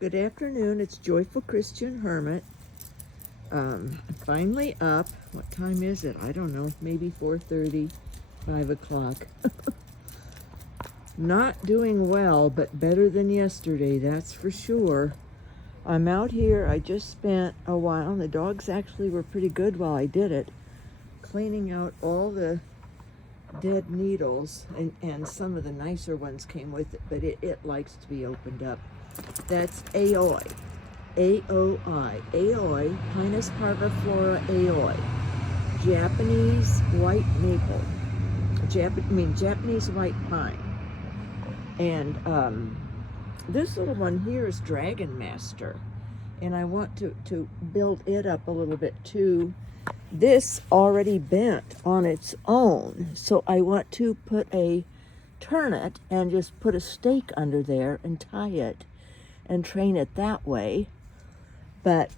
Good afternoon, it's Joyful Christian Hermit. I'm finally up. What time is it? I don't know, maybe 4:30, 5 o'clock. Not doing well, but better than yesterday, that's for sure. I'm out here, I just spent a while, and the dogs actually were pretty good while I did it, cleaning out all the dead needles, and some of the nicer ones came with it, but it likes to be opened up. That's aoi, A-O-I, aoi, Pinus parviflora aoi, Japanese white maple, Japanese white pine. And this little one here is Dragon Master, and I want to build it up a little bit too. This already bent on its own, so I want to turn it and just put a stake under there and tie it and train it that way. But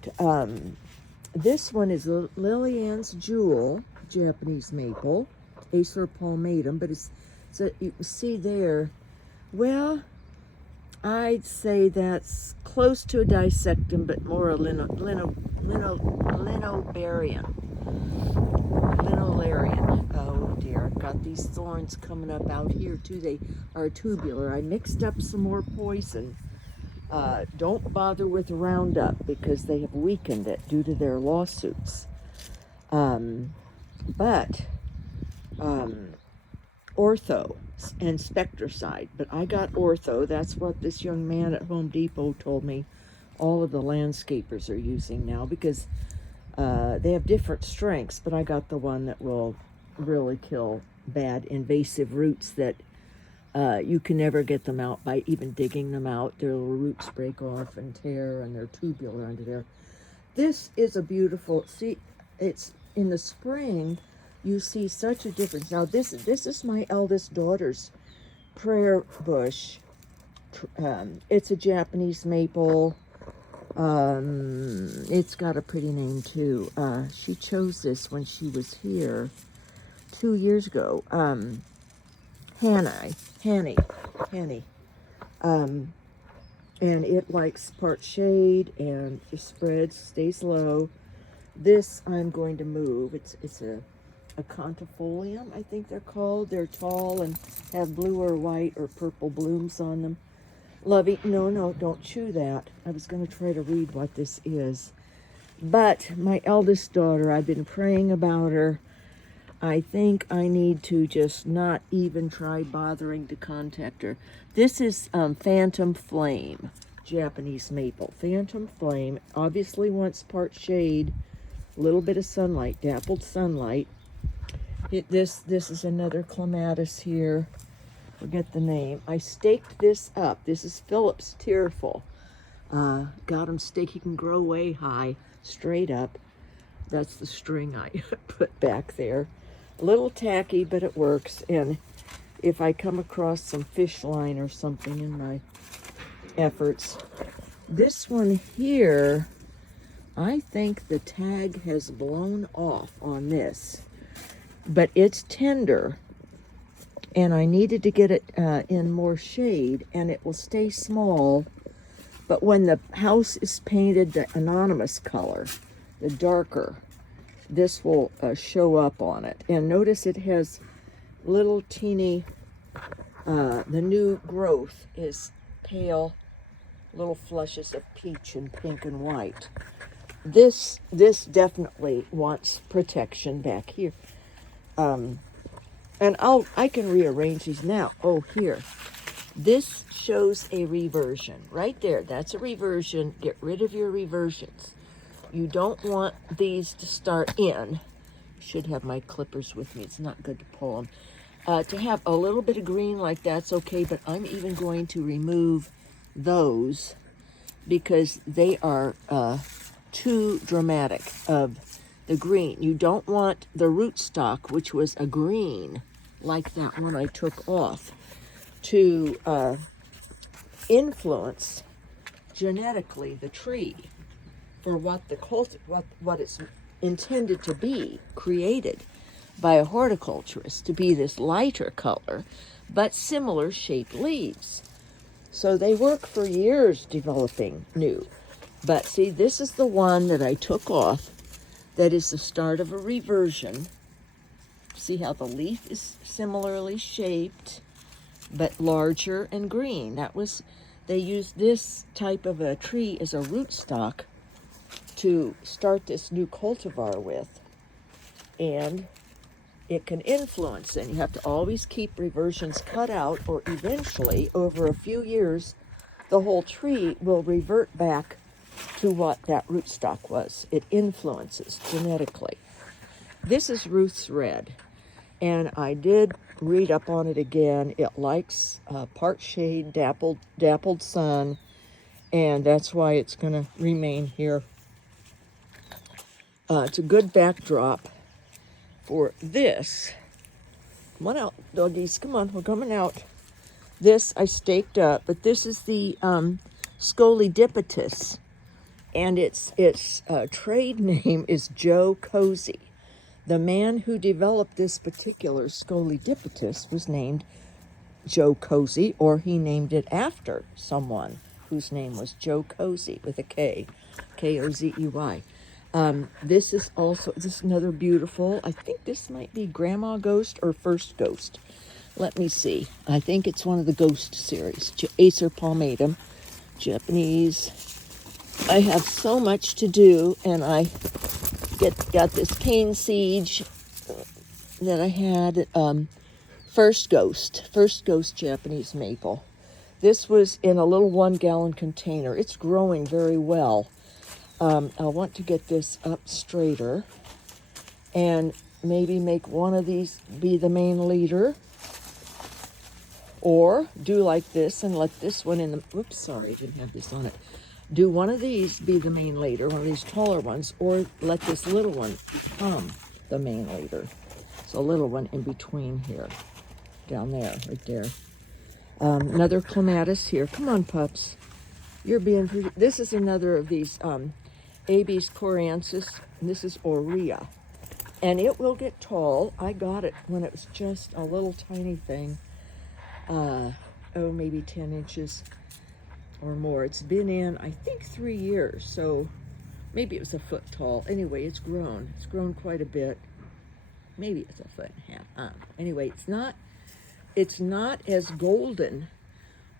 this one is Lillian's Jewel, Japanese maple, Acer palmatum, but so you can see there, well, I'd say that's close to a dissectum, but more a linolarian. Oh dear, I've got these thorns coming up out here too. They are tubular. I mixed up some more poison. Don't bother with Roundup because they have weakened it due to their lawsuits. But Ortho and Spectricide, but I got Ortho. That's what this young man at Home Depot told me all of the landscapers are using now, because they have different strengths, but I got the one that will really kill bad invasive roots that you can never get them out by even digging them out. Their little roots break off and tear, and they're tubular under there. This is a beautiful, see, it's in the spring, you see such a difference. Now this is my eldest daughter's prayer bush. It's a Japanese maple. It's got a pretty name too. She chose this when she was here 2 years ago. Hanny. And it likes part shade and just spreads, stays low. This I'm going to move. It's a contifolium, I think they're called. They're tall and have blue or white or purple blooms on them. Lovey, no, don't chew that. I was going to try to read what this is. But my eldest daughter, I've been praying about her. I think I need to just not even try bothering to contact her. This is Phantom Flame, Japanese maple. Phantom Flame obviously wants part shade, a little bit of sunlight, dappled sunlight. This is another clematis here. Forget the name. I staked this up. This is Philip's Tearful. Got him staked. He can grow way high, straight up. That's the string I put back there. A little tacky, but it works. And if I come across some fish line or something in my efforts. This one here, I think the tag has blown off on this, but it's tender, and I needed to get it in more shade, and it will stay small. But when the house is painted the anonymous color, the darker, this will show up on it. And notice it has little teeny, the new growth is pale, little flushes of peach and pink and white. This definitely wants protection back here. And I can rearrange these now. Oh, here. This shows a reversion. Right there, that's a reversion. Get rid of your reversions. You don't want these to start in. Should have my clippers with me. It's not good to pull them. To have a little bit of green like that's okay, but I'm even going to remove those because they are too dramatic of the green. You don't want the rootstock, which was a green, like that one I took off, to influence genetically the tree for what it's intended to be, created by a horticulturist to be this lighter color, but similar shaped leaves. So they work for years developing new. But see, this is the one that I took off. That is the start of a reversion. See how the leaf is similarly shaped, but larger and green. They used this type of a tree as a rootstock to start this new cultivar with. And it can influence, and you have to always keep reversions cut out, or eventually, over a few years, the whole tree will revert back to what that rootstock was. It influences genetically. This is Ruth's Red, and I did read up on it again. It likes part shade, dappled sun, and that's why it's going to remain here. It's a good backdrop for this. Come on out, doggies. Come on, we're coming out. This I staked up, but this is the Scolidipetus, and its trade name is Joe Cozy. The man who developed this particular Scolidipetus was named Joe Cozy, or he named it after someone whose name was Joe Cozy with a K, K-O-Z-E-Y. This is another beautiful, I think this might be Grandma Ghost or First Ghost. Let me see. I think it's one of the Ghost series. Acer palmatum, Japanese. I have so much to do, and I got this cane siege that I had. First Ghost Japanese maple. This was in a little 1-gallon container. It's growing very well. I want to get this up straighter and maybe make one of these be the main leader, or do like this and let this one in the, oops, sorry, I didn't have this on it. Do one of these be the main leader, one of these taller ones, or let this little one become the main leader. So a little one in between here, down there, right there. Another clematis here. Come on, pups. You're being pretty. This is another of these Abies coreansis, and this is Aurea. And it will get tall. I got it when it was just a little tiny thing. Maybe 10 inches or more. It's been in, I think, 3 years, so maybe it was a foot tall. Anyway, it's grown. It's grown quite a bit. Maybe it's a foot and a half. Anyway, it's not as golden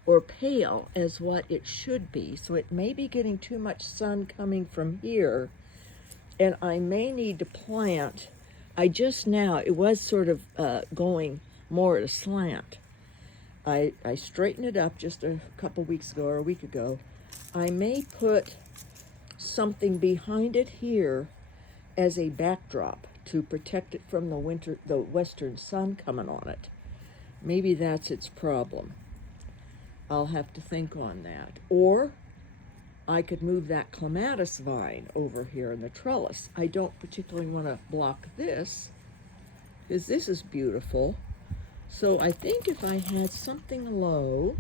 or pale as what it should be, so it may be getting too much sun coming from here, and I may need to plant. It was sort of going more at a slant. I straightened it up just a couple weeks ago or a week ago. I may put something behind it here as a backdrop to protect it from the western sun coming on it. Maybe that's its problem. I'll have to think on that. Or I could move that clematis vine over here in the trellis. I don't particularly want to block this, because this is beautiful. So I think if I had something low,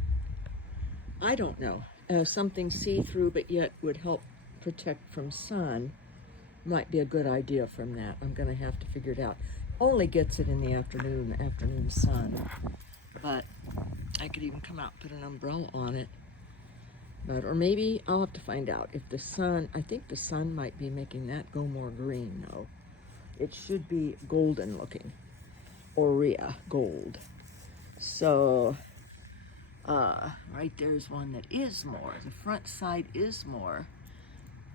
I don't know, something see-through but yet would help protect from sun, might be a good idea from that. I'm going to have to figure it out. Only gets it in the afternoon sun. But I could even come out and put an umbrella on it. Or maybe I'll have to find out if the sun, I think the sun might be making that go more green though. It should be golden looking. Aurea, gold. So, right there's one that is more. The front side is more.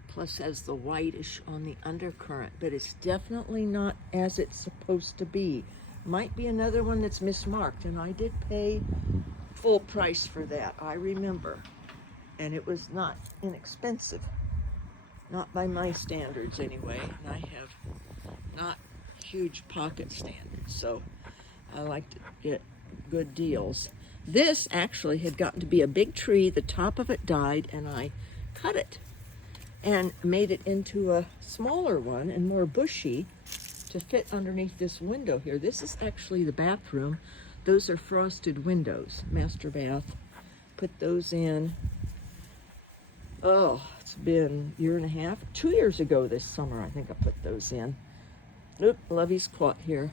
Plus has the whitish on the undercurrent, but it's definitely not as it's supposed to be. Might be another one that's mismarked, and I did pay full price for that, I remember. And it was not inexpensive. Not by my standards anyway, and I have not huge pocket standards, so I like to get good deals. This actually had gotten to be a big tree. The top of it died, and I cut it and made it into a smaller one and more bushy to fit underneath this window here. This is actually the bathroom. Those are frosted windows, master bath. Put those in. Oh, it's been a year and a half. 2 years ago this summer, I think I put those in. Oop, Lovey's caught here.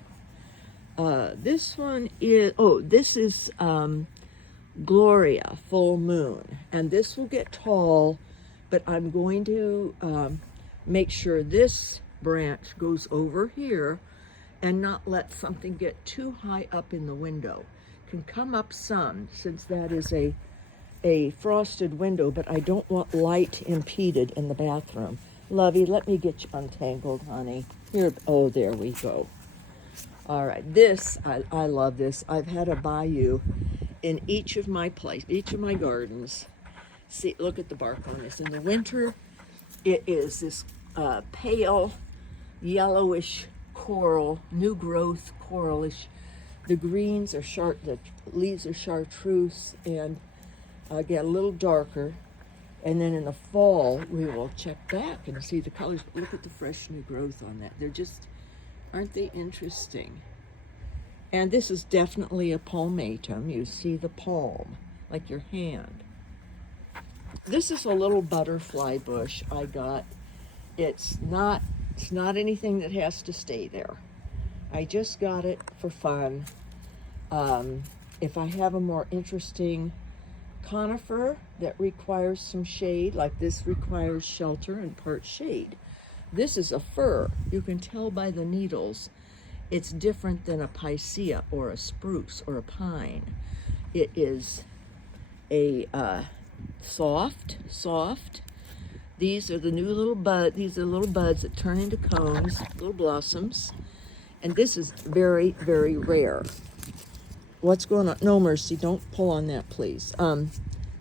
This one is, this is Gloria, full moon. And this will get tall, but I'm going to make sure this branch goes over here and not let something get too high up in the window. Can come up some, since that is a frosted window, but I don't want light impeded in the bathroom. Lovey, let me get you untangled, honey. Here, oh, there we go. All right, this, I love this. I've had a bayou in each of my gardens. See, look at the bark on this. In the winter, it is this pale, yellowish coral, new growth coralish. The greens are the leaves are chartreuse and get a little darker. And then in the fall, we will check back and see the colors. But look at the fresh new growth on that. They're just, aren't they interesting? And this is definitely a palmatum. You see the palm, like your hand. This is a little butterfly bush I got. It's not anything that has to stay there. I just got it for fun. If I have a more interesting conifer that requires some shade, like this requires shelter and part shade. This is a fir. You can tell by the needles. It's different than a picea or a spruce or a pine. It is a soft. These are the new little buds. These are the little buds that turn into cones, little blossoms. And this is very, very rare. What's going on? No, Mercy, don't pull on that, please.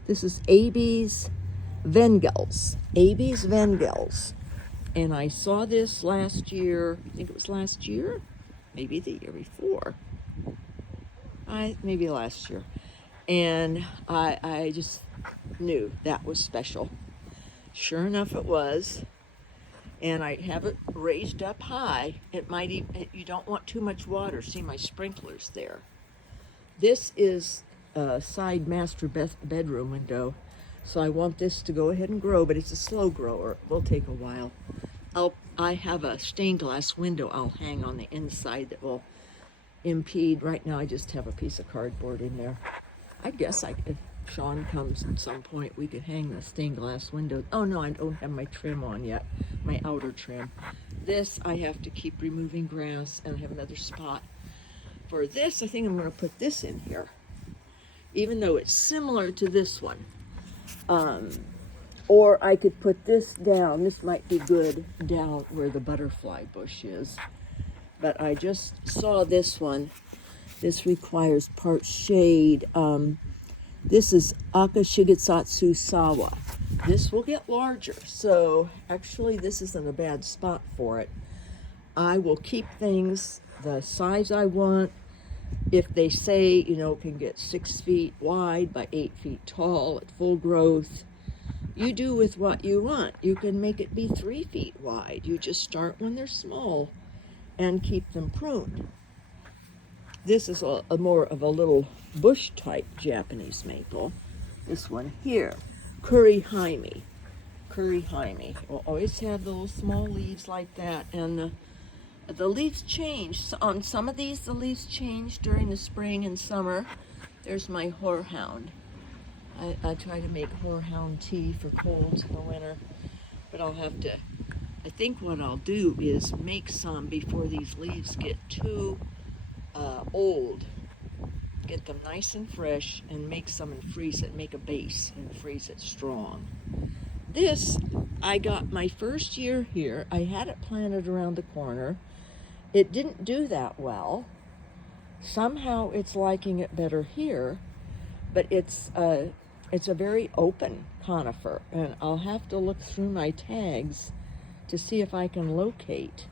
This is Abies Vengels. Abies Vengels. And I saw this last year. I think it was last year. Maybe the year before. Maybe last year. And I just knew that was special. Sure enough, it was. And I have it raised up high. It might even, you don't want too much water. See my sprinklers there. This is a side master bedroom window. So I want this to go ahead and grow, but it's a slow grower. It will take a while. I have a stained glass window I'll hang on the inside that will impede. Right now I just have a piece of cardboard in there. I guess if Sean comes at some point, we could hang the stained glass window. Oh no, I don't have my trim on yet, my outer trim. This, I have to keep removing grass, and I have another spot. For this, I think I'm gonna put this in here, even though it's similar to this one. Or I could put this down. This might be good down where the butterfly bush is. But I just saw this one. This requires part shade. This is Akashigetsu Sawa. This will get larger. So actually this isn't a bad spot for it. I will keep things the size I want. If they say, you know, it can get 6 feet wide by 8 feet tall at full growth, you do with what you want. You can make it be 3 feet wide. You just start when they're small and keep them pruned. This is a more of a little bush type Japanese maple. This one here, Kurihime. Kurihime will always have the little small leaves like that, and the leaves change. So on some of these, the leaves change during the spring and summer. There's my horehound. I try to make horehound tea for colds in the winter, but I'll have to, I think what I'll do is make some before these leaves get too old. Get them nice and fresh and make some and freeze it, make a base and freeze it strong. This, I got my first year here. I had it planted around the corner. It didn't do that well. Somehow it's liking it better here, but it's a very open conifer, and I'll have to look through my tags to see if I can locate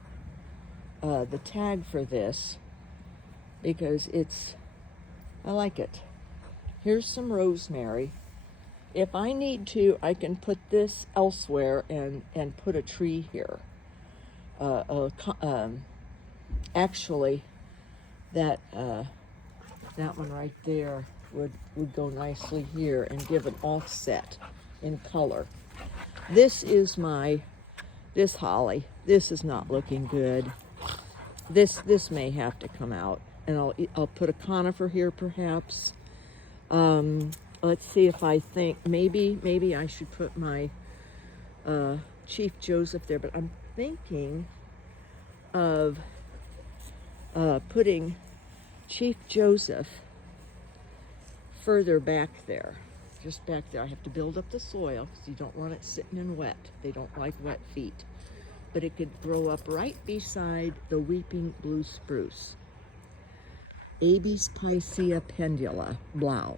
the tag for this, because I like it. Here's some rosemary. If I need to, I can put this elsewhere and put a tree here. Actually, that one right there would go nicely here and give an offset in color. This is this holly. This is not looking good. This may have to come out, and I'll put a conifer here perhaps. Let's see if I think maybe I should put my Chief Joseph there, but I'm thinking of putting Chief Joseph further back there, just back there. I have to build up the soil because you don't want it sitting in wet. They don't like wet feet. But it could grow up right beside the weeping blue spruce. Abies picea pendula, blau.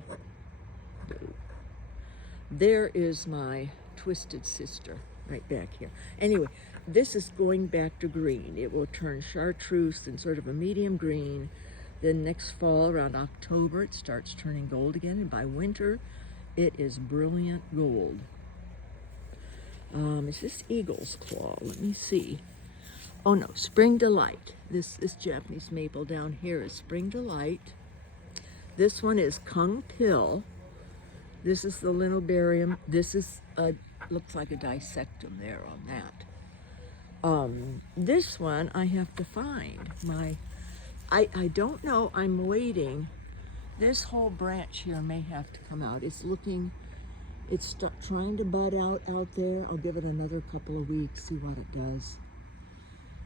There is my twisted sister right back here. Anyway, this is going back to green. It will turn chartreuse and sort of a medium green. Then next fall, around October, it starts turning gold again. And by winter, it is brilliant gold. Is this eagle's claw? Let me see. Oh no, Spring Delight. This Japanese maple down here is Spring Delight. This one is Kung Pill. This is the linobarium. This is looks like a dissectum there on that. This one I have to find. I don't know. I'm waiting. This whole branch here may have to come out. It's trying to bud out there. I'll give it another couple of weeks, see what it does.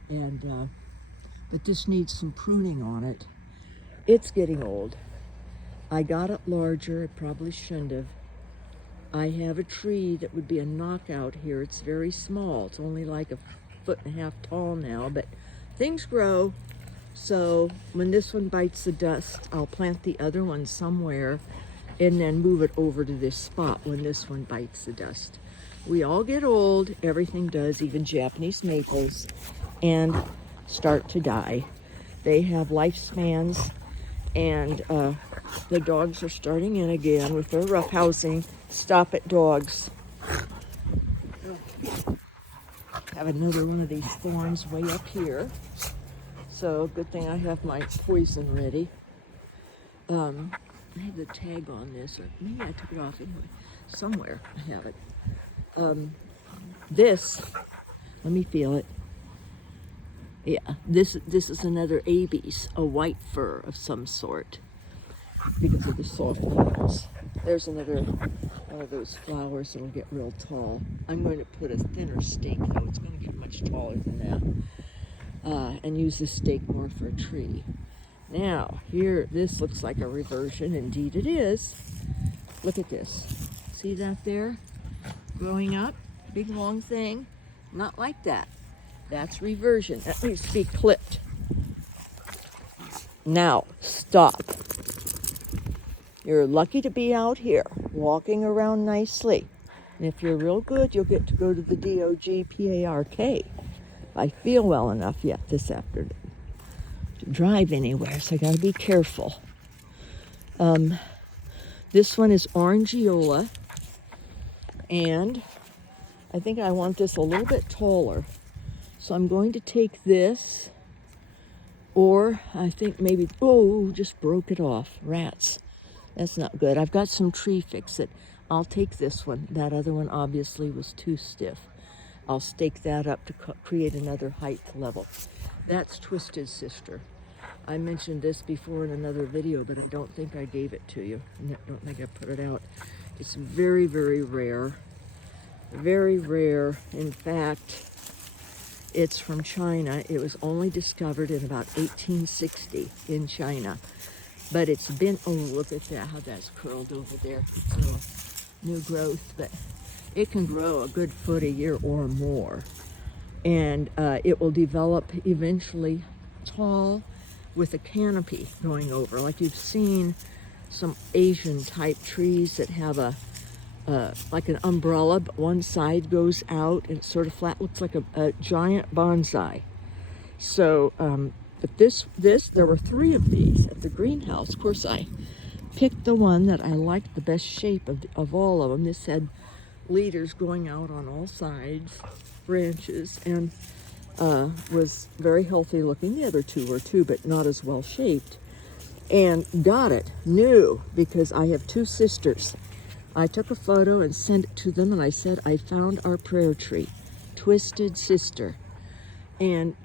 And but this needs some pruning on it. It's getting old. I got it larger. I probably shouldn't have. I have a tree that would be a knockout here. It's very small. It's only like 1.5 feet tall now, but things grow. So when this one bites the dust, I'll plant the other one somewhere and then move it over to this spot when this one bites the dust. We all get old, everything does, even Japanese maples, and start to die. They have lifespans, and the dogs are starting in again with their roughhousing. Stop it, dogs. Have another one of these thorns way up here. So good thing I have my poison ready. I have the tag on this, or maybe I took it off anyway. Somewhere I have it. This, let me feel it. Yeah, this is another Abies, a white fir of some sort, because of the soft petals. There's another one of those flowers that will get real tall. I'm going to put a thinner stake, though. It's going to get much taller than that, and use this stake more for a tree. Now, here, this looks like a reversion. Indeed it is. Look at this. See that there? Growing up, big long thing. Not like that. That's reversion. That needs to be clipped. Now, stop. You're lucky to be out here, walking around nicely. And if you're real good, you'll get to go to the DOG-PARK. If I feel well enough yet this afternoon to drive anywhere, so I gotta be careful. This one is Orangiola, and I think I want this a little bit taller. So I'm going to take this, or I think maybe, oh, just broke it off. Rats. That's not good. I've got some tree fix-it. I'll take this one. That other one obviously was too stiff. I'll stake that up to create another height level. That's Twisted Sister. I mentioned this before in another video, but I don't think I gave it to you. I don't think I put it out. It's very, very rare. Very rare. In fact, it's from China. It was only discovered in about 1860 in China. But it's been, oh, look at that, how that's curled over there. It's a little new growth, but it can grow a good foot a year or more. And it will develop eventually tall with a canopy going over. Like you've seen some Asian type trees that have like an umbrella, but one side goes out and it's sort of flat, looks like a giant bonsai. So, but this, there were 3 of these at the greenhouse. Of course, I picked the one that I liked the best shape of all of them. This had leaders going out on all sides, branches, and was very healthy looking. The other 2 were too, but not as well shaped. And got it new because I have 2 sisters. I took a photo and sent it to them, and I said, I found our prayer tree, Twisted Sister. And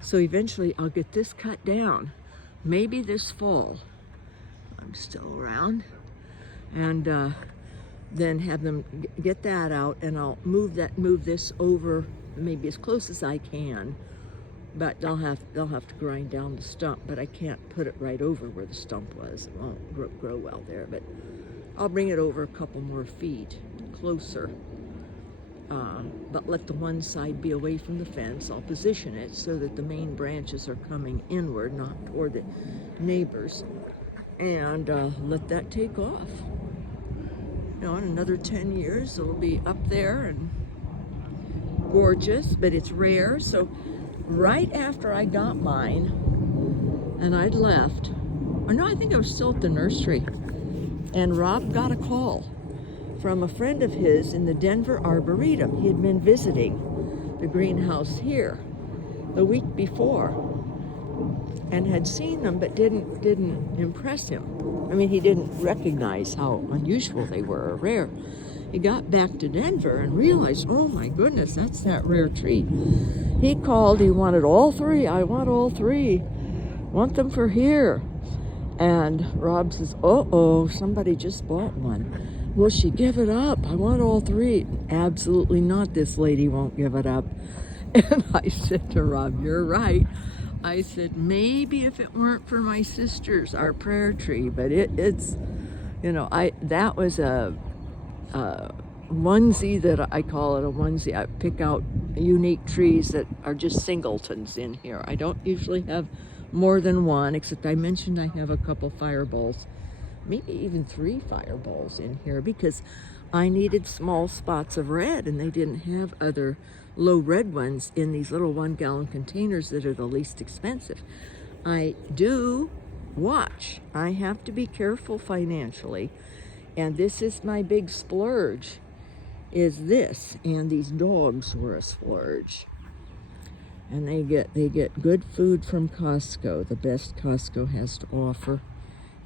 so eventually I'll get this cut down, maybe this fall. I'm still around. and then have them get that out, and I'll move this over maybe as close as I can, but they'll have to grind down the stump, but I can't put it right over where the stump was. It won't grow well there, but I'll bring it over a couple more feet closer, but let the one side be away from the fence. I'll position it so that the main branches are coming inward, not toward the neighbors, and let that take off. You know, in another 10 years, it'll be up there and gorgeous, but it's rare. So right after I got mine and I'd left, or no, I think I was still at the nursery, and Rob got a call from a friend of his in the Denver Arboretum. He had been visiting the greenhouse here the week before and had seen them, but didn't impress him. I mean, he didn't recognize how unusual they were or rare. He got back to Denver and realized, oh my goodness, that's that rare tree. He called, he wanted all three. I want all three. Want them for here. And Rob says, uh-oh, somebody just bought one. Will she give it up? I want all three. Absolutely not. This lady won't give it up. And I said to Rob, you're right. I said, maybe if it weren't for my sisters, our prayer tree, but it's, you know, that was a onesie, that I call it a onesie. I pick out unique trees that are just singletons in here. I don't usually have more than one, except I mentioned I have a couple fireballs, maybe even 3 fireballs in here, because I needed small spots of red, and they didn't have other low red ones in these little 1-gallon containers that are the least expensive. I do watch. I have to be careful financially, and this is my big splurge, is this, and these dogs were a splurge. And they get good food from Costco, the best Costco has to offer,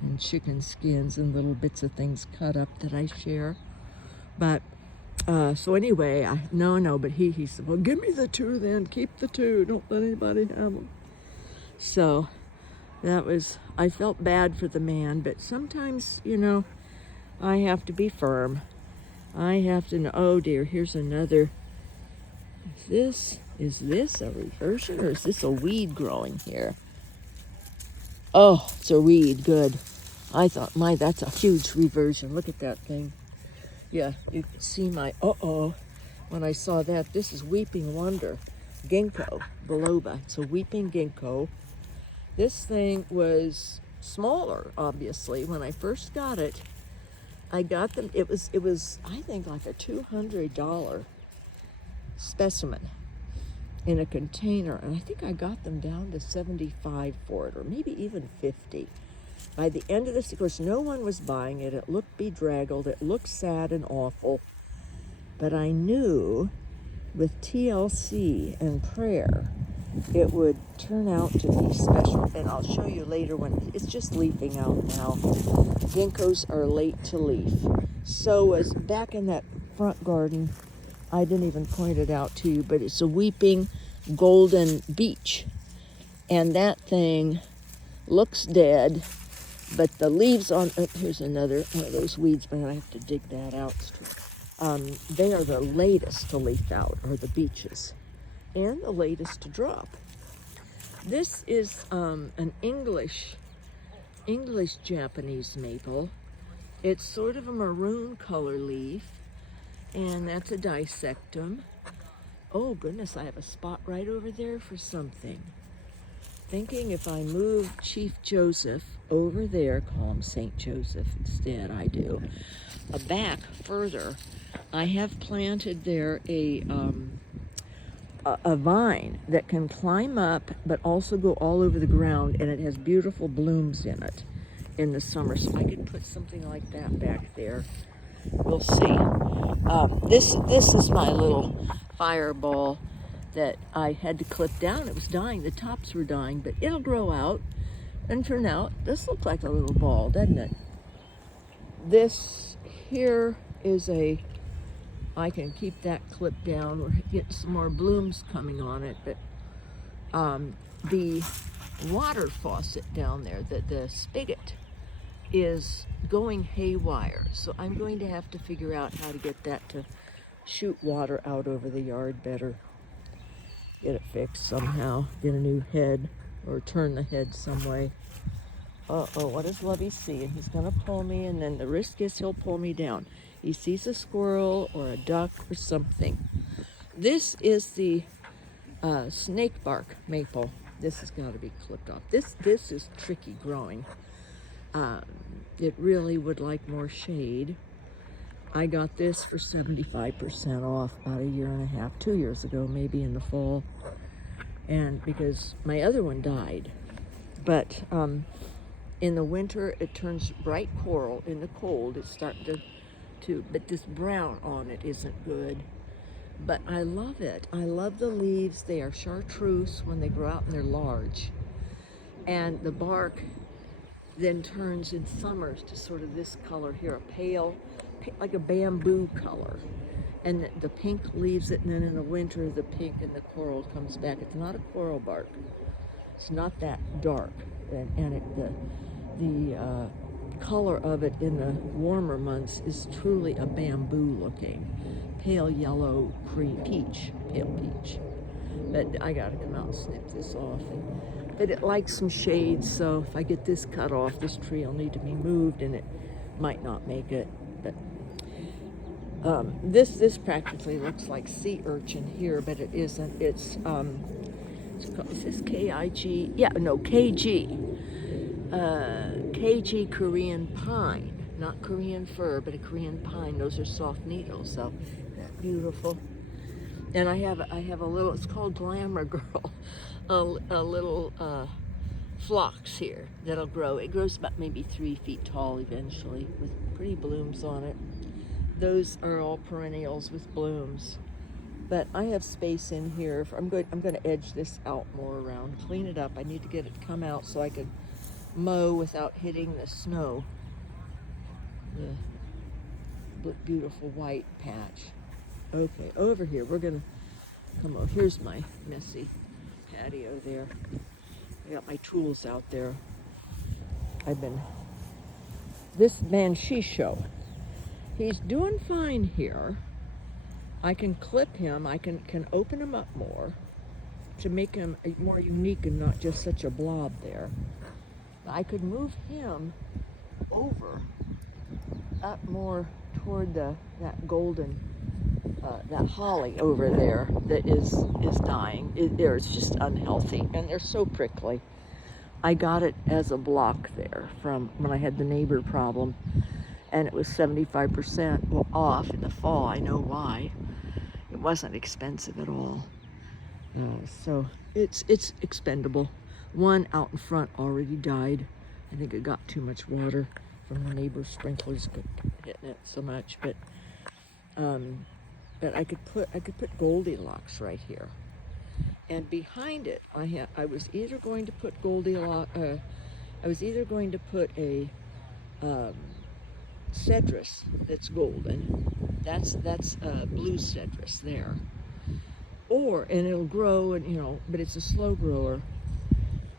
and chicken skins and little bits of things cut up that I share. But so anyway, but he said, well, give me the 2 then, keep the 2, don't let anybody have them. So that was, I felt bad for the man, but sometimes, you know, I have to be firm. I have to know, oh dear, here's another. Is this a reversion, or is this a weed growing here? Oh, it's a weed, good. I thought, that's a huge reversion. Look at that thing. Yeah, you can see my, when I saw that. This is Weeping Wonder, ginkgo biloba. It's a weeping ginkgo. This thing was smaller, obviously. When I first got it, I got them, it was I think like a $200 specimen in a container, and I think I got them down to $75 for it, or maybe even $50. By the end of this, of course, no one was buying it. It looked bedraggled. It looked sad and awful. But I knew with TLC and prayer, it would turn out to be special. And I'll show you later when it's just leafing out now. Ginkgos are late to leaf. So was back in that front garden, I didn't even point it out to you, but it's a weeping golden beech. And that thing looks dead, but the leaves on, here's another one of those weeds, but I have to dig that out. They are the latest to leaf out, or the beeches, and the latest to drop. This is an English Japanese maple. It's sort of a maroon color leaf, and that's a dissectum. Oh goodness, I have a spot right over there for something. Thinking if I move Chief Joseph over there, call him St. Joseph instead, I do, back further, I have planted there a vine that can climb up but also go all over the ground, and it has beautiful blooms in it in the summer. So I could put something like that back there. We'll see. This is my little fireball that I had to clip down. It was dying. The tops were dying, but it'll grow out and turn out. This looks like a little ball, doesn't it? This here is I can keep that clipped down. We're getting some more blooms coming on it, but the water faucet down there, the spigot, is going haywire. So I'm going to have to figure out how to get that to shoot water out over the yard better. Get it fixed somehow. Get a new head or turn the head some way. Uh-oh, what does Lovey see? And he's gonna pull me, and then the risk is he'll pull me down. He sees a squirrel or a duck or something. This is the snake bark maple. This has got to be clipped off. This is tricky growing. It really would like more shade. I got this for 75% off about a year and a half, 2 years ago, maybe in the fall. And because my other one died. But in the winter, it turns bright coral. In the cold, it's starting to, but this brown on it isn't good. But I love it. I love the leaves. They are chartreuse when they grow out and they're large. And the bark then turns in summers to sort of this color here, a pale, like a bamboo color. And the pink leaves it, and then in the winter, the pink and the coral comes back. It's not a coral bark. It's not that dark. And the color of it in the warmer months is truly a bamboo looking. Pale yellow, cream, peach, pale peach. But I gotta come out and snip this off. But it likes some shade, so if I get this cut off, this tree will need to be moved, and it might not make it. But this practically looks like sea urchin here, but it isn't. It's called, is this KIG? Yeah, no, KG. KG Korean pine, not Korean fir, but a Korean pine. Those are soft needles, so that's beautiful. And I have a little. It's called Glamour Girl. A little phlox here that'll grow. It grows about maybe 3 feet tall eventually, with pretty blooms on it. Those are all perennials with blooms. But I have space in here. I'm going to edge this out more around, clean it up. I need to get it to come out so I can mow without hitting the snow. The beautiful white patch. Okay, over here, we're gonna come over. Here's my messy patio there. I got my tools out there. This Manshisho, he's doing fine here. I can clip him, I can open him up more to make him more unique and not just such a blob there. I could move him over up more toward that golden, that holly over there that is dying. It's just unhealthy, and they're so prickly. I got it as a block there from when I had the neighbor problem, and it was 75% off in the fall. I know why. It wasn't expensive at all. So it's expendable. One out in front already died. I think it got too much water from the neighbor's sprinklers hitting it so much. But I could put Goldilocks right here, and behind it I was either going to put Goldilocks. I was either going to put a cedrus that's golden. That's blue cedrus there. And it'll grow, and but it's a slow grower.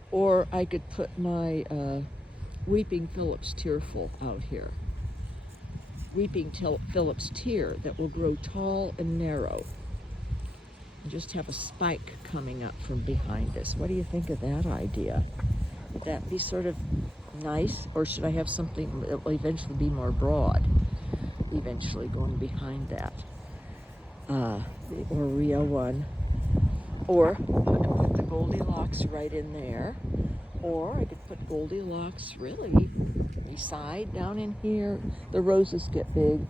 Or I could put my Weeping Phillips Tearful out here. Weeping Phillips Tear that will grow tall and narrow. And just have a spike coming up from behind this. What do you think of that idea? Would that be sort of nice? Or should I have something that will eventually be more broad? Eventually going behind that. The Orea one. Or I could put the Goldilocks right in there. Or I could put Goldilocks really beside down in here. The roses get big.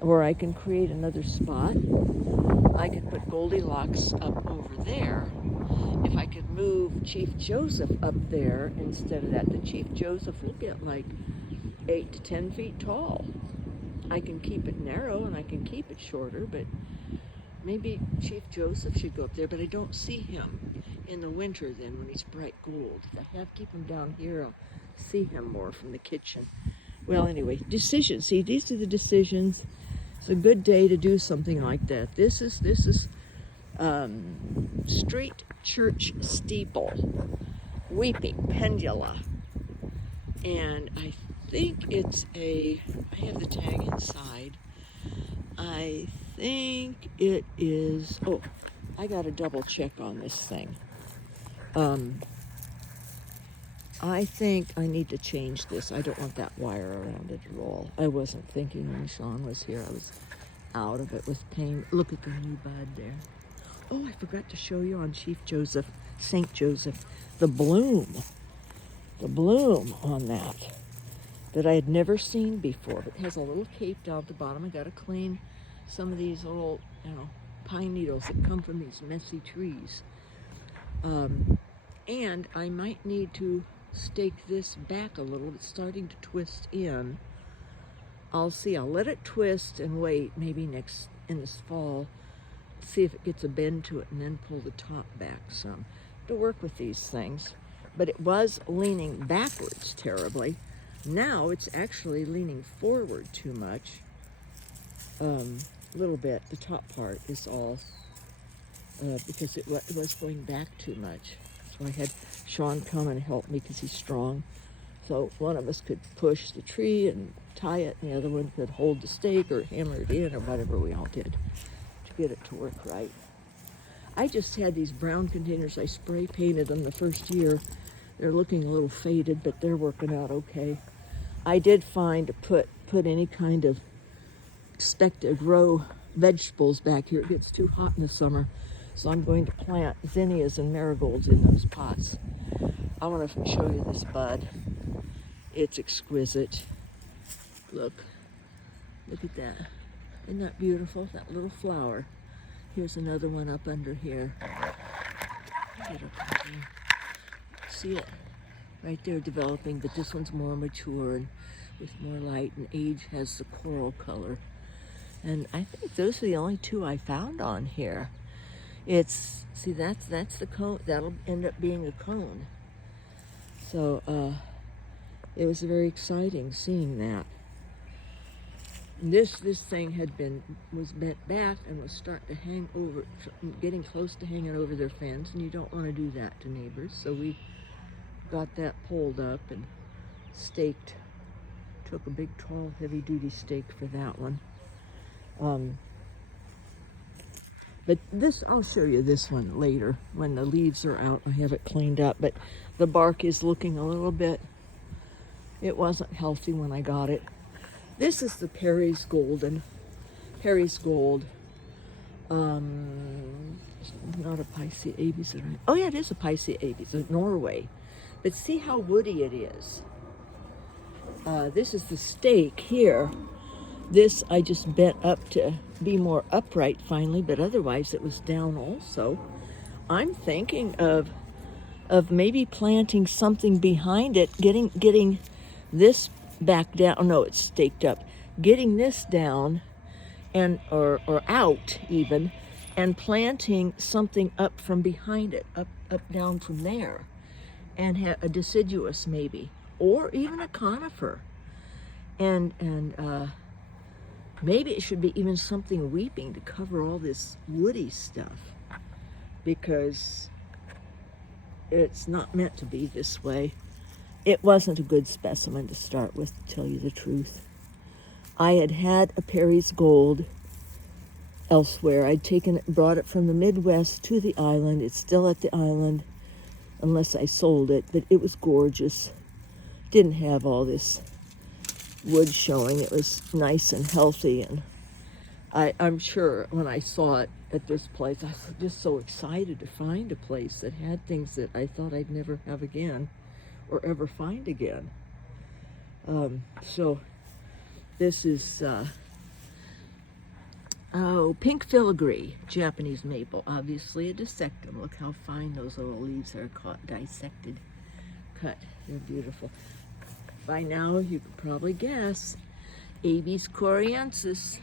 Or I can create another spot. I could put Goldilocks up over there. If I could move Chief Joseph up there instead of that, the Chief Joseph will get like 8 to 10 feet tall. I can keep it narrow and I can keep it shorter, but maybe Chief Joseph should go up there, but I don't see him in the winter then when he's bright gold. If I have to keep him down here, I'll see him more from the kitchen. Well, anyway, decisions. See, these are the decisions. It's a good day to do something like that. This is Street Church Steeple, Weeping Pendula. And I think it's I have the tag inside. I think it is, oh, I gotta double check on this thing. I think I need to change this. I don't want that wire around it at all. I wasn't thinking when Sean was here. I was out of it with pain. Look at the new bud there. Oh, I forgot to show you on Chief Joseph, St. Joseph, the bloom on that I had never seen before. It has a little cape down at the bottom. I got to clean some of these little, pine needles that come from these messy trees. And I might need to stake this back a little. It's starting to twist in. I'll see. I'll let it twist and wait maybe in this fall. See if it gets a bend to it and then pull the top back some. To work with these things. But it was leaning backwards terribly. Now it's actually leaning forward too much. A little bit. The top part is all because it was going back too much. So I had Sean come and help me because he's strong. So one of us could push the tree and tie it, and the other one could hold the stake or hammer it in or whatever we all did to get it to work right. I just had these brown containers. I spray painted them the first year. They're looking a little faded, but they're working out okay. I did find to put any kind of expect to grow vegetables back here. It gets too hot in the summer, so I'm going to plant zinnias and marigolds in those pots. I want to show you this bud. It's exquisite. Look at that. Isn't that beautiful? That little flower. Here's another one up under here. Get up here. See it? Right there developing, but this one's more mature and with more light, and age has the coral color. And I think those are the only two I found on here. That's the cone. That'll end up being a cone. So it was very exciting seeing that. This thing was bent back and was starting to hang over, getting close to hanging over their fence, and you don't want to do that to neighbors. So we got that pulled up and staked. Took a big, tall, heavy-duty stake for that one. But I'll show you this one later when the leaves are out. I have it cleaned up, but the bark is looking a little bit, it wasn't healthy when I got it. This is the Perry's Gold. Not a Picea abies. Oh yeah, it is a Picea abies, Norway. But see how woody it is. This is the stake here. This I just bent up to be more upright finally, but otherwise it was down also. I'm thinking of maybe planting something behind it, getting this back down. No, it's staked up. Getting this down and or out even, and planting something up from behind it, up down from there, and have a deciduous maybe, or even a conifer, and maybe it should be even something weeping to cover all this woody stuff, because it's not meant to be this way. It wasn't a good specimen to start with, to tell you the truth. I had a Perry's Gold elsewhere. I'd brought it from the Midwest to the island. It's still at the island, unless I sold it, but it was gorgeous. Didn't have all this wood showing. It was nice and healthy, and I'm sure when I saw it at this place, I was just so excited to find a place that had things that I thought I'd never have again or ever find again. So this is pink filigree, Japanese maple, obviously a dissectum. Look how fine those little leaves are dissected, cut. They're beautiful. By now you can probably guess, Abies coreensis,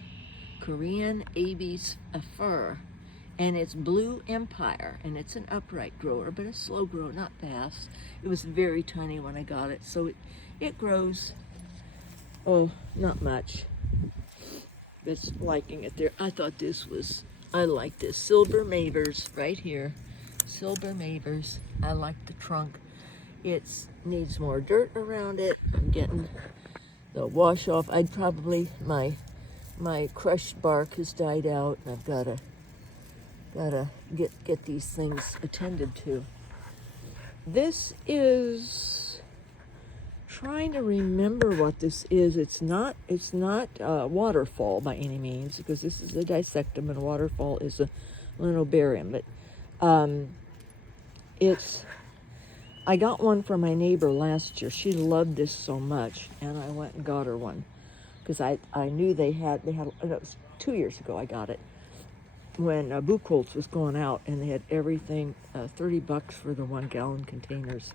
Korean Abies fir, and it's Blue Empire, and it's an upright grower, but a slow grower, not fast. It was very tiny when I got it, so it grows, not much. Just liking it there. I thought I like this. Silver Mavers right here. Silver Mavers. I like the trunk. It needs more dirt around it. I'm getting the wash off. I'd probably, my crushed bark has died out, and I've gotta get these things attended to. This is, trying to remember what this is. It's not waterfall by any means, because this is a dissectum and a waterfall is a linobarium. But I got one for my neighbor last year. She loved this so much, and I went and got her one because I knew they had. It was 2 years ago I got it when Buchholz was going out, and they had everything $30 for the 1 gallon containers.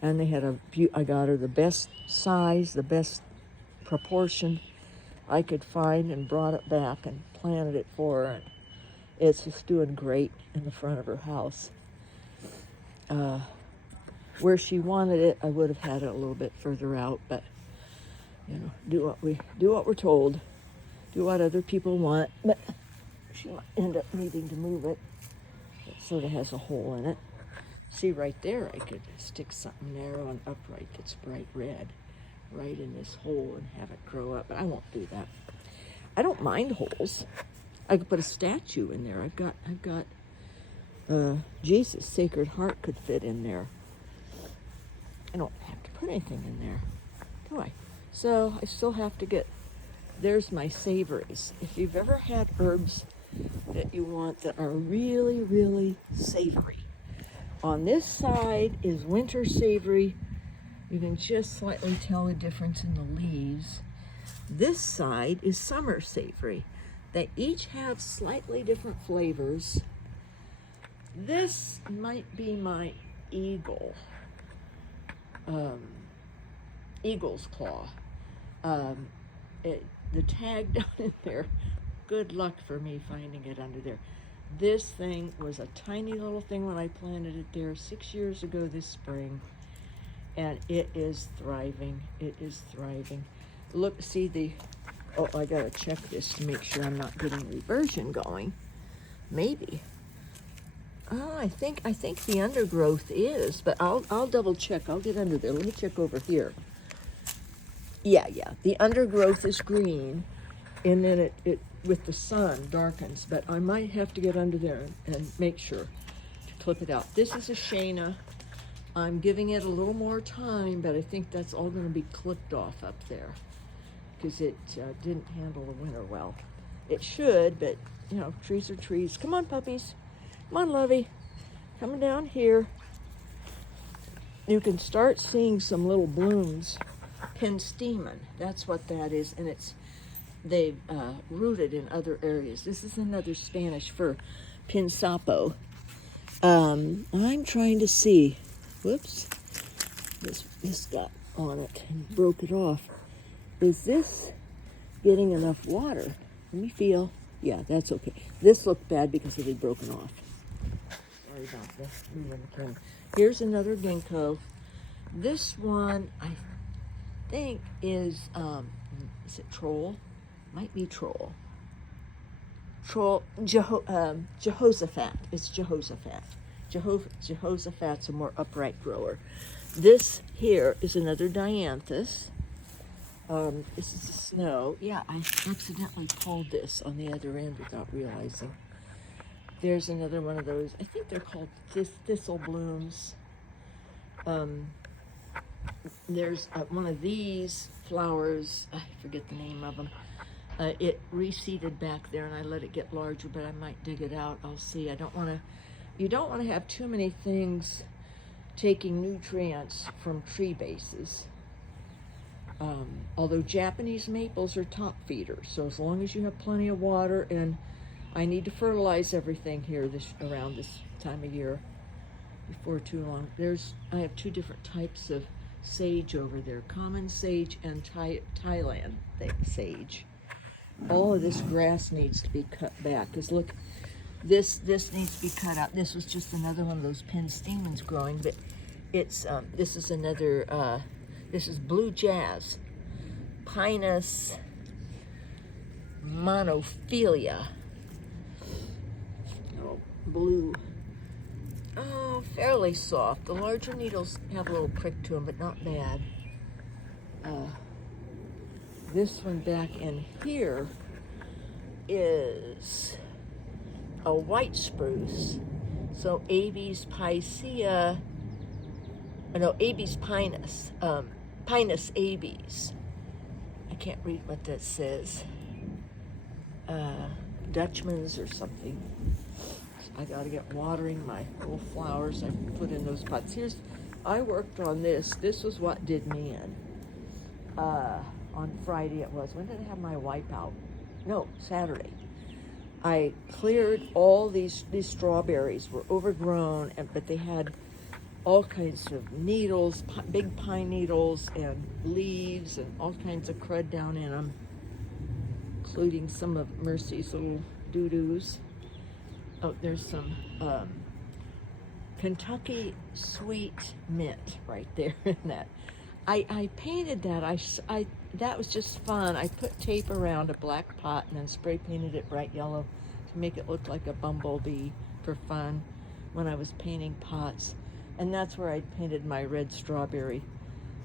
And they had I got her the best size, the best proportion I could find, and brought it back and planted it for her. And it's just doing great in the front of her house. Where she wanted it, I would have had it a little bit further out, but do what we're told, do what other people want. But she might end up needing to move it. It sort of has a hole in it. See right there, I could stick something narrow and upright that's bright red right in this hole and have it grow up, but I won't do that. I don't mind holes. I could put a statue in there. I've got Jesus, Sacred Heart could fit in there. I don't have to put anything in there, do I? So I still have to get, there's my savories. If you've ever had herbs that you want that are really, really savory, on this side is winter savory. You can just slightly tell the difference in the leaves. This side is summer savory. They each have slightly different flavors. This might be my eagle's claw. The tag down in there, good luck for me finding it under there. This thing was a tiny little thing when I planted it there 6 years ago this spring, and it is thriving. It is thriving. Look, see I gotta check this to make sure I'm not getting reversion going. Maybe. Oh, I think the undergrowth is, but I'll double check. I'll get under there. Let me check over here. Yeah. The undergrowth is green, and then it with the sun darkens, but I might have to get under there and make sure to clip it out. This is a Shana. I'm giving it a little more time, but I think that's all going to be clipped off up there because it didn't handle the winter well. It should, but trees are trees. Come on, puppies. Come on, Lovey. Coming down here. You can start seeing some little blooms. Penstemon, that's what that is, and they've rooted in other areas. This is another Spanish for pinsapo. I'm trying to see. Whoops. This got on it and broke it off. Is this getting enough water? Let me feel. Yeah, that's okay. This looked bad because it had broken off. Sorry about this. Moving the camera. Here's another ginkgo. This one, I think is it troll? Might be troll. Jehoshaphat. It's Jehoshaphat. Jehoshaphat's a more upright grower. This here is another dianthus. This is a snow. Yeah, I accidentally pulled this on the other end without realizing. There's another one of those. I think they're called thistle blooms. There's one of these flowers. I forget the name of them. It reseeded back there, and I let it get larger, but I might dig it out. I'll see. You don't want to have too many things taking nutrients from tree bases. Although Japanese maples are top feeders, so as long as you have plenty of water, and I need to fertilize everything here around this time of year before too long. I have 2 different types of sage over there, common sage and Thailand sage. All of this grass needs to be cut back, because look, this needs to be cut out. This was just another one of those penstemons growing, but it's this is another this is blue jazz, Pinus monophylia. Oh, blue. Oh, fairly soft. The larger needles have a little prick to them, but not bad. This one back in here is a white spruce. So Abies picea, no, Abies pinus, Pinus Abies. I can't read what that says. Dutchman's or something. I gotta get watering my little flowers I put in those pots. I worked on this. This was what did me in. On Friday it was. When did I have my wipe out? No, Saturday. I cleared all these strawberries were overgrown, but they had all kinds of needles, big pine needles and leaves and all kinds of crud down in them, including some of Mercy's little doo-doos. Oh, there's some Kentucky sweet mint right there in that. I painted that. That was just fun. I put tape around a black pot and then spray painted it bright yellow to make it look like a bumblebee for fun when I was painting pots. And that's where I painted my red strawberry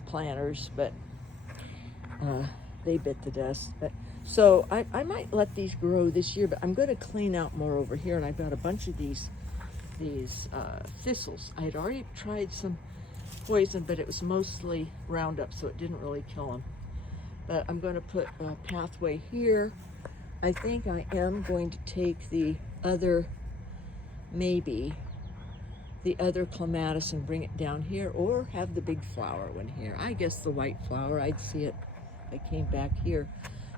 planters, but they bit the dust. So I might let these grow this year, but I'm going to clean out more over here, and I've got a bunch of these thistles. I had already tried some poison, but it was mostly Roundup, so it didn't really kill them. But I'm going to put a pathway here. I think I am going to take the other, maybe, the other clematis and bring it down here, or have the big flower one here. I guess the white flower, I'd see it if I came back here.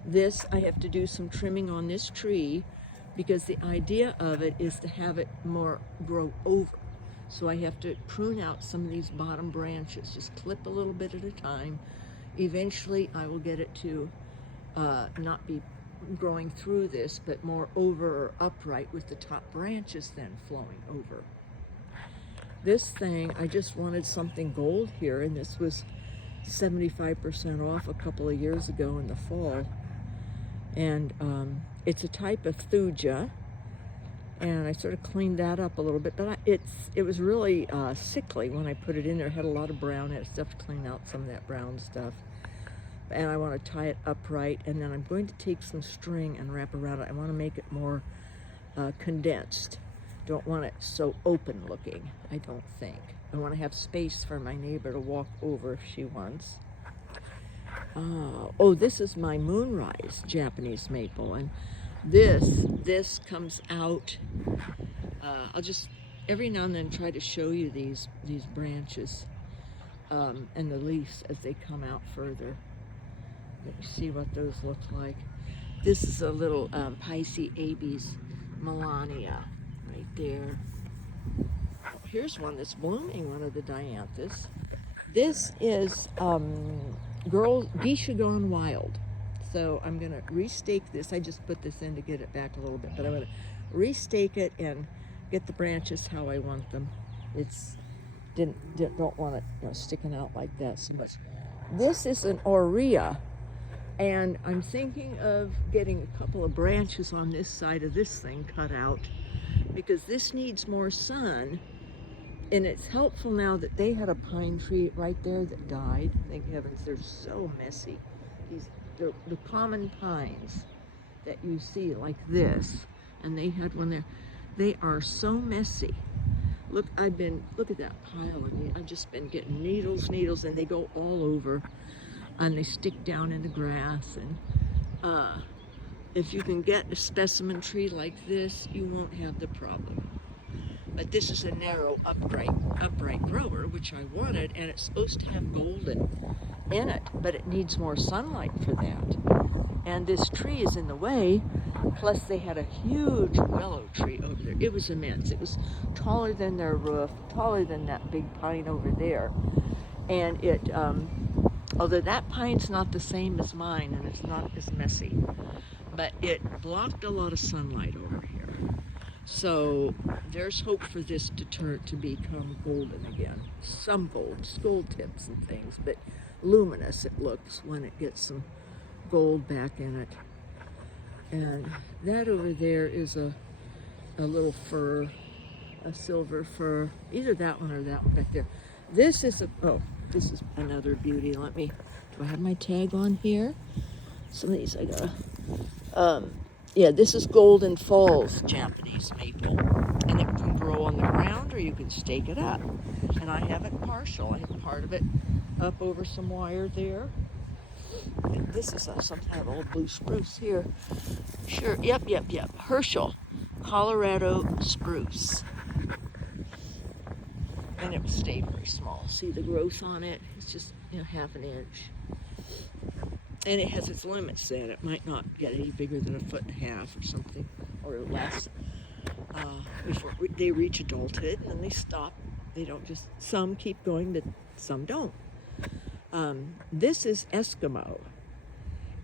This, I have to do some trimming on this tree because the idea of it is to have it more grow over. So I have to prune out some of these bottom branches, just clip a little bit at a time. Eventually I will get it to not be growing through this, but more over or upright with the top branches then flowing over. This thing, I just wanted something gold here, and this was 75% off a couple of years ago in the fall. And it's a type of thuja, and I sort of cleaned that up a little bit, but it was really sickly when I put it in there. It had a lot of brown. I had stuff to clean out some of that brown stuff. And I want to tie it upright, and then I'm going to take some string and wrap around it. I want to make it more condensed. Don't want it so open looking, I don't think. I want to have space for my neighbor to walk over if she wants. Oh, this is my moonrise Japanese maple, and this comes out. I'll just every now and then try to show you these branches and the leaves as they come out further. Let me see what those look like. This is a little Pisces Abies Melania right there. Oh, here's one that's blooming, one of the dianthus. This is Geisha Gone Wild. So I'm going to restake this. I just put this in to get it back a little bit, but I'm going to restake it and get the branches how I want them. Don't want it sticking out like that so much. This is an Aurea, and I'm thinking of getting a couple of branches on this side of this thing cut out because this needs more sun. And it's helpful now that they had a pine tree right there that died. Thank heavens, they're so messy. The common pines that you see like this, and they had one there. They are so messy. Look at that pile. I've just been getting needles, and they go all over, and they stick down in the grass. And if you can get a specimen tree like this, you won't have the problem. But this is a narrow, upright grower, which I wanted, and it's supposed to have golden in it, but it needs more sunlight for that. And this tree is in the way, plus they had a huge willow tree over there. It was immense. It was taller than their roof, taller than that big pine over there. And it, although that pine's not the same as mine, and it's not as messy, but it blocked a lot of sunlight over here. So there's hope for this to become golden again. Some gold tips and things, but luminous it looks when it gets some gold back in it. And that over there is a little fir, a silver fir, either that one or that one back there. This is this is another beauty. Do I have my tag on here? Some of these I gotta, yeah, this is Golden Falls Japanese maple, and it can grow on the ground or you can stake it up. And I have it partial. I have part of it up over some wire there. And this is some kind of old blue spruce here. Sure, yep. Herschel, Colorado spruce. And it will stay very small. See the growth on it? It's just, half an inch. And it has its limits then. It might not get any bigger than 1.5 feet or something, or less, before they reach adulthood, and then they stop. They don't just, some keep going, but some don't. This is Eskimo,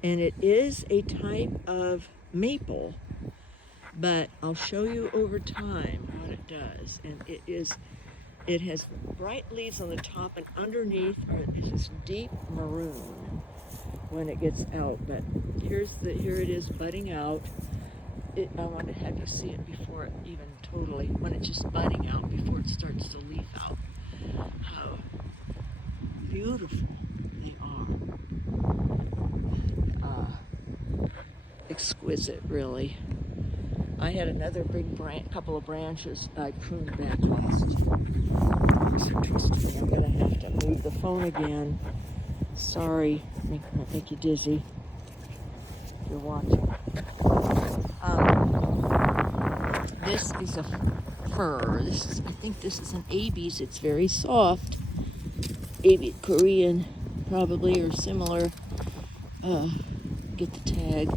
and it is a type of maple, but I'll show you over time what it does. And it has bright leaves on the top, and underneath is this deep maroon when it gets out. But here it is budding out. I want to have you see it before it even totally, when it's just budding out, before it starts to leaf out. How beautiful they are. Exquisite, really. I had another big couple of branches I pruned back last year. It's interesting. I'm going to have to move the phone again. Sorry, might make you dizzy if you're watching. This is a fir. I think this is an Abies. It's very soft. Abies, Korean, probably, or similar. Get the tag.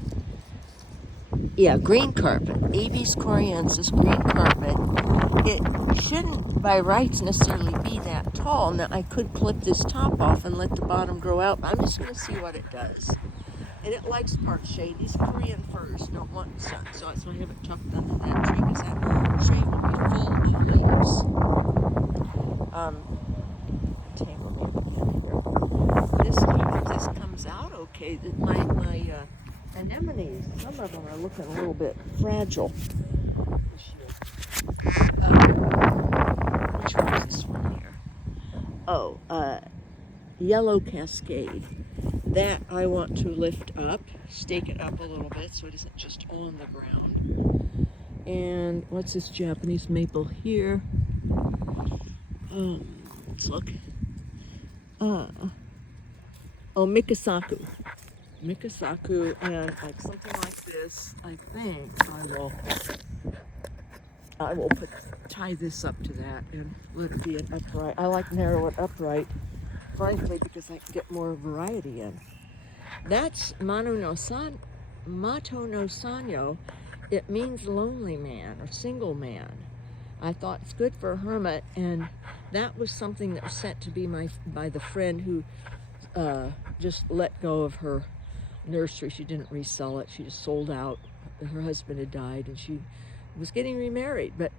Yeah, green carpet. Abies coriensis, green carpet. It shouldn't, by rights, necessarily be that tall. Now, I could clip this top off and let the bottom grow out, but I'm just going to see what it does. And it likes part shade. These Korean firs don't want sun, so that's why I have it tucked under that tree, because that shade will be full of leaves. Tangle me again here. This comes out okay. My anemones, some of them are looking a little bit fragile this year. Which one is this one here? Oh, Yellow Cascade. That I want to lift up, stake it up a little bit so it isn't just on the ground. And what's this Japanese maple here? Let's look. Mikasaku. And like something like this, I think I will tie this up to that and let it be an upright. I like narrow it upright, frankly, because I can get more variety in. That's Mato no Sanyo. It means lonely man or single man. I thought it's good for a hermit, and that was something that was sent to be by the friend who just let go of her nursery. She didn't resell it. She just sold out. Her husband had died, and she was getting remarried. But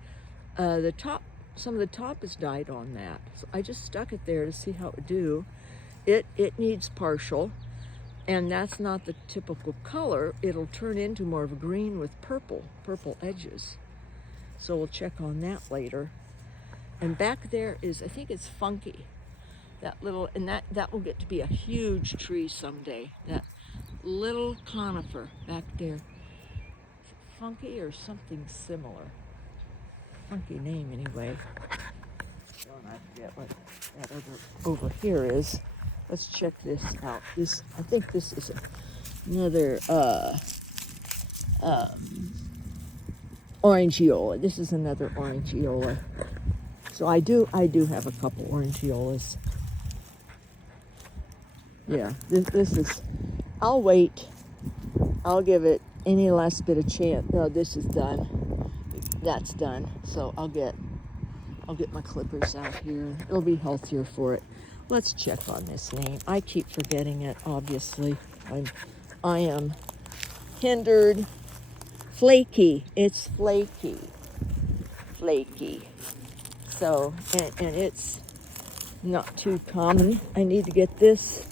some of the top has died on that. So I just stuck it there to see how it would do. It needs partial, and that's not the typical color. It'll turn into more of a green with purple edges. So we'll check on that later. And back there is, I think it's funky. That little, and that will get to be a huge tree someday. That little conifer back there. Funky or something similar. Funky name anyway. I forget what that over here is. Let's check this out. I think this is another Orangeola. This is another Orangeola. So I do have a couple Orangeolas. Yeah, this is. I'll wait. I'll give it any last bit of chance. No, this is done. That's done. So I'll get my clippers out here. It'll be healthier for it. Let's check on this name. I keep forgetting it, obviously. I am hindered. Flaky. It's flaky. Flaky. So, and it's not too common. I need to get this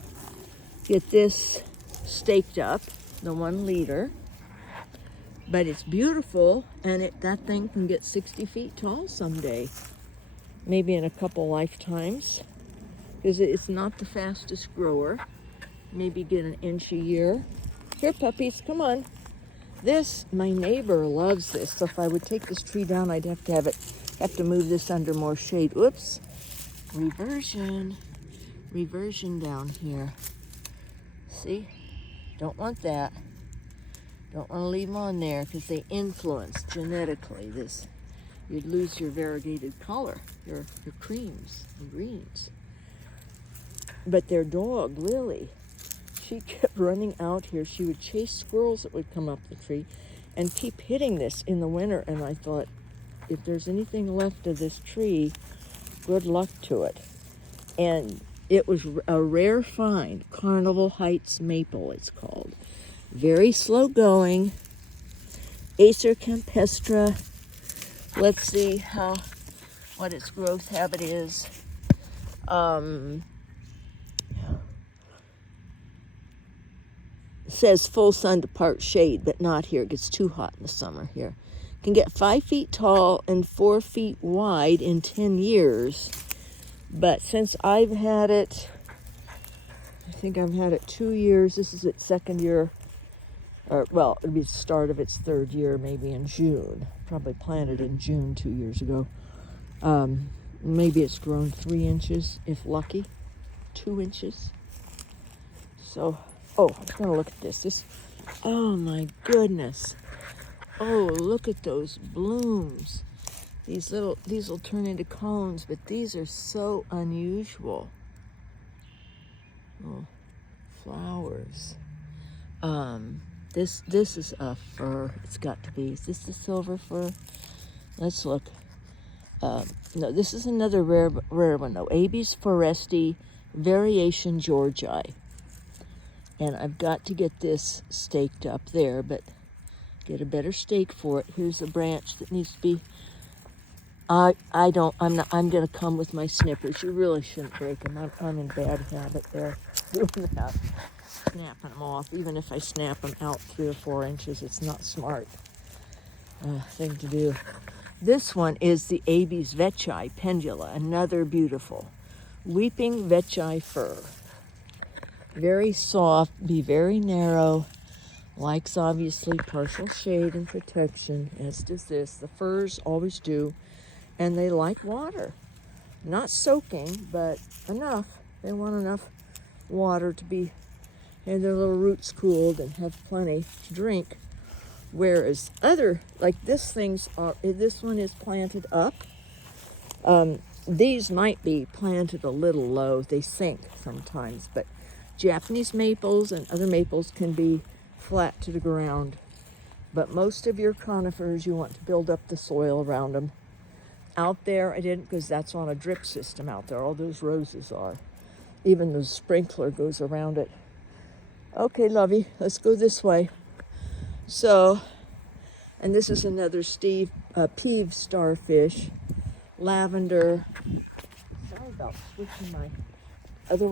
staked up, the 1 liter. But it's beautiful, and that thing can get 60 feet tall someday. Maybe in a couple lifetimes. Because it's not the fastest grower. Maybe get 1 inch a year. Here, puppies, come on. This, my neighbor loves this. So if I would take this tree down, I'd have to move this under more shade. Oops. Reversion down here. See? Don't want that. Don't want to leave them on there because they influence genetically this. You'd lose your variegated color, your creams and greens. But their dog, Lily, she kept running out here. She would chase squirrels that would come up the tree and keep hitting this in the winter. And I thought, if there's anything left of this tree, good luck to it. And it was a rare find, Carnival Heights maple, it's called. Very slow going. Acer campestre. Let's see what its growth habit is. Says full sun to part shade, but not here. It gets too hot in the summer here. Can get 5 feet tall and 4 feet wide in 10 years. But since I've had it, I think I've had it 2 years. This is its second year. Or, well, it'll be the start of its third year, maybe in June. Probably planted in June 2 years ago. Maybe it's grown 3 inches, if lucky. 2 inches. So, oh, I'm going to look at this. Oh my goodness. Oh, look at those blooms. These will turn into cones, but these are so unusual. Oh, flowers. This is a fir. It's got to be. Is this the silver fir? Let's look. No, this is another rare one though. Abies foresti, variation Georgii. And I've got to get this staked up there, but get a better stake for it. Here's a branch that needs to be. I'm gonna come with my snippers. You really shouldn't break them. I'm in bad habit there doing that. Snapping them off. Even if I snap them out 3 or 4 inches, it's not smart thing to do. This one is the Abies vechi pendula, another beautiful weeping vechi fir. Very soft, be very narrow, likes obviously partial shade and protection, as does this. The firs always do, and they like water. Not soaking, but enough. They want enough water to be, and their little roots cooled and have plenty to drink. Whereas other, like this one is planted up. These might be planted a little low. They sink sometimes, but Japanese maples and other maples can be flat to the ground. But most of your conifers, you want to build up the soil around them. Out there, I didn't, because that's on a drip system out there. All those roses are. Even the sprinkler goes around it. Okay, Lovey, let's go this way. So, and this is another peeve starfish, lavender. Sorry about switching my, otherwise